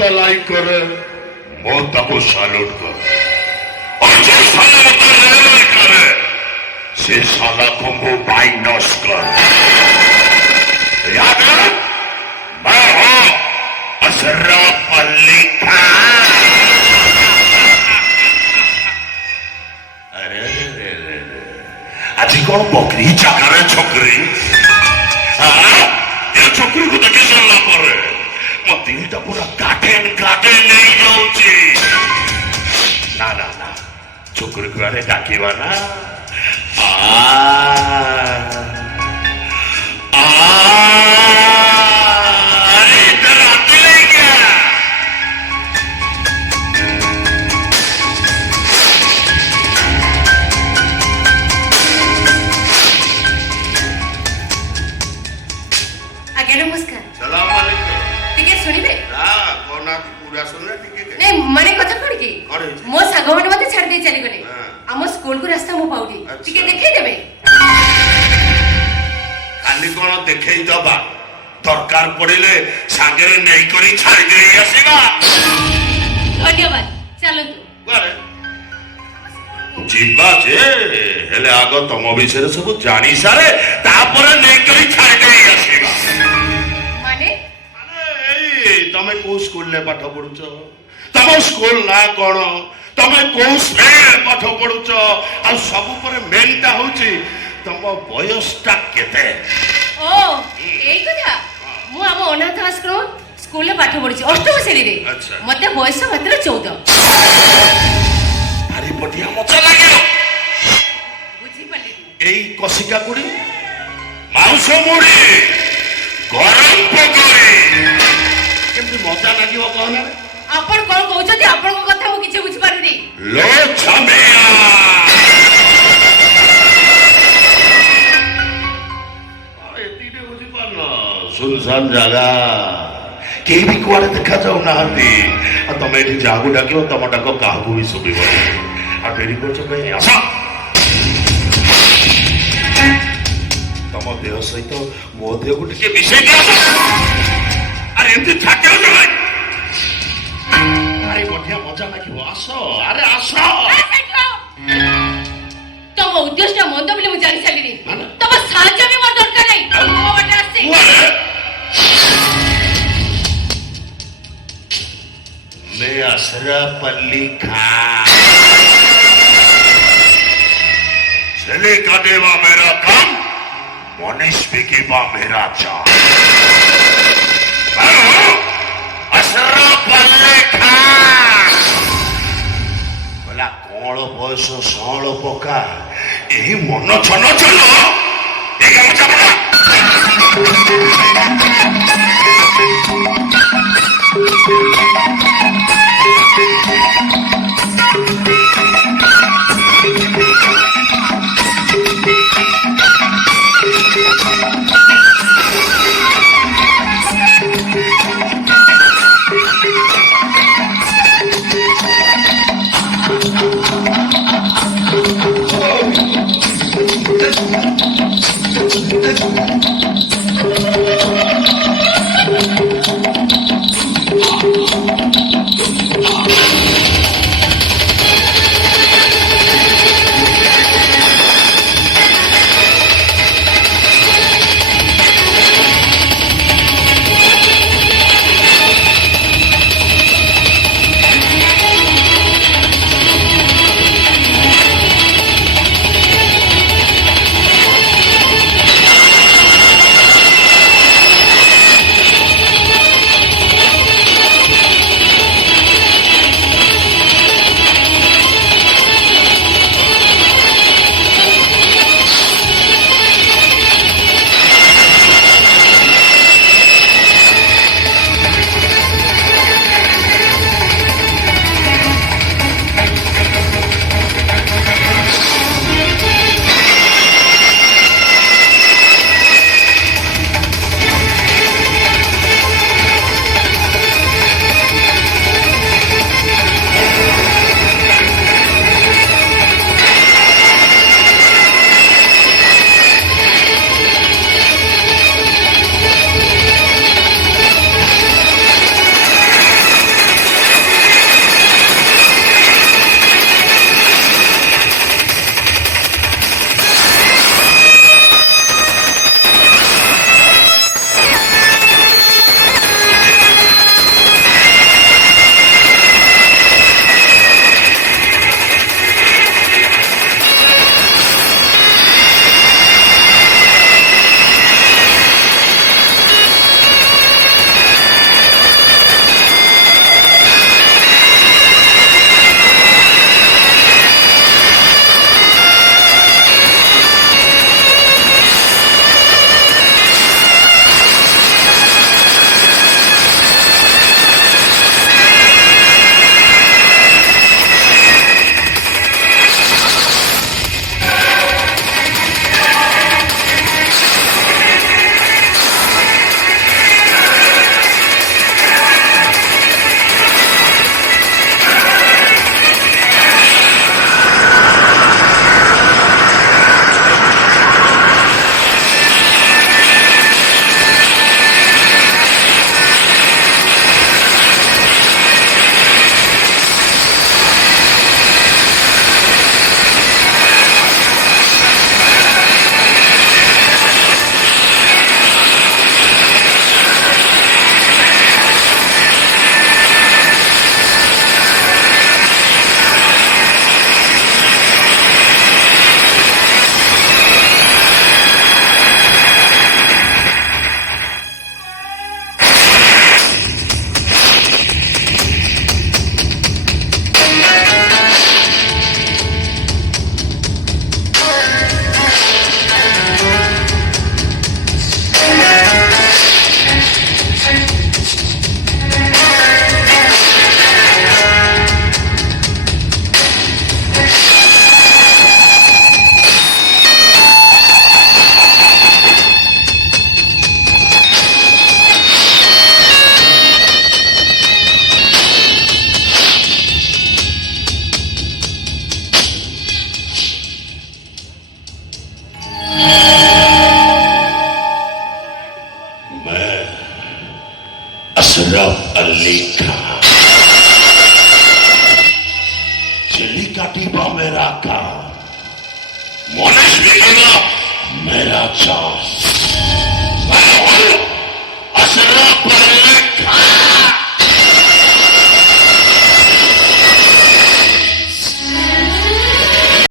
मत लाइक करे मत को सैल्यूट करे और जो साला मत लेवल करे से साला को माइनस करे। याद है मैं हूं अशरफ अली खान। अरे आज कौन बकरी चाकर छोकरी ये छोकरी को देखे सारा पर मो दिलटा पूरा गार्डन नहीं जाऊची। ना ना ना छोकरी को अरे डाकिबा ना अरे इधर आते ले क्या नमस्कार। सलाम वालेकुम। टिके सुनिबे? हां कोना पूरा सुनले टिके नहीं माने कथा कोन की मो सागवन मते छाड़ दे चली गले हम स्कूल को रास्ता मो पाउडी टिके देखै देबे। खाली कोन देखै दबा दरकार पड़िले सागरे नै करी छाड़ दे आसीबा। धन्यवाद चलो तू बारे जीवा जे हेले आगो तम विषय सब जानी सारे तापर नै करी छाड़ दे आसीबा। तमे को स्कूल ले पाठ पढुछ तम स्कूल ना कोन तमे को स्कूल पाठ पढुछ आ सब पर मेनटा होची तम बयसटा केते। ओ एई कथा मु हम अनाथ आश्रम स्कूल ले पाठ पढुची अष्टम श्रेणी रे मते बयस मात्र 14। भारी बढिया मजा लागियो बुझी पल्ली एई कसिका कुडी माउस मुडी गरम पकड़ी केमती मजा लागियो कहना आपण कोन कहउछथि आपण को कथा मु किछ बुझी पारुनी। लो छमेया अरे एतीने बुझी पारना सुनसान जगह केही भी कुआडे देखा जाऊ नाहंती आ तमे एठी जागु डाकियो तमटा को काहू भी सुबिबो आ डेरी करछ कहीं आसा तम देह सहित मो देह को टिके विषय दिया अरे एमती ठाके हो जाए अरे बढ़िया मजा लागिबो आसो अरे आसो तम उद्देश्य मंद बोली मु जानि सालिनी तम साहाय्य भी मोर दरकार नै मो बटे आसी मैं अशरफ अली खान चले का देवा मेरा काम मनीष बिकीबा मेरा चाह अशरफ अली खान बोला कौन बयस सौल पका यही मन छन चलो अशरफ अली खान। चिली काटीबा मेरा काम, मनीष बिगेगा मेरा चांस। मैं हूं अशरफ